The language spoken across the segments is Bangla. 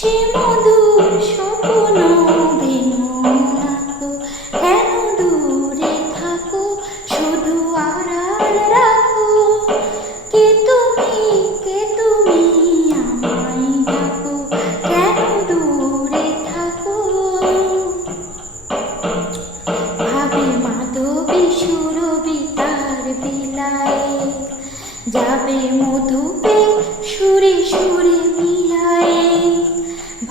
সে মধুর স্বপ্ন ভেঙো না তো, কেন দূরে থাকো, শুধু আড়াল রাখো। কে তুমি আমায় ডাকো, কেন দূরে থাকো। ভাবে মাধবী সুরভি তার বিলায়, যাবে মধুপে সুরে সুরে মিলায়ে।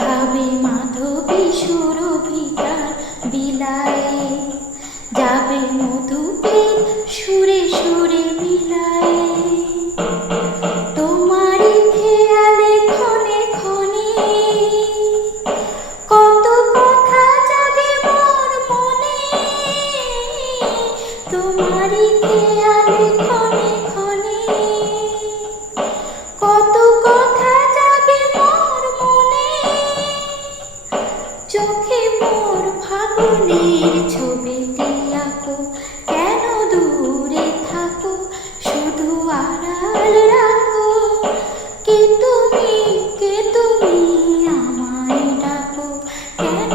ভাবে মাধবী সুরভি তার বিলায়ে, যাবে মধুপে সুরে সুরে মিলায়ে। তোমারই খেয়ালে ক্ষণে ক্ষণে কত কথা জাগে মোর মনে। তোমারই খেয়ালে ক্ষণে ক্ষণে কত কথা জাগে মোর মনে। চোখে মোর ফাগুনের ছবিটি আঁকো, কেন দূরে থাকো, শুধু আড়াল রাখো। কে তুমি আমায় ডাকো, কেন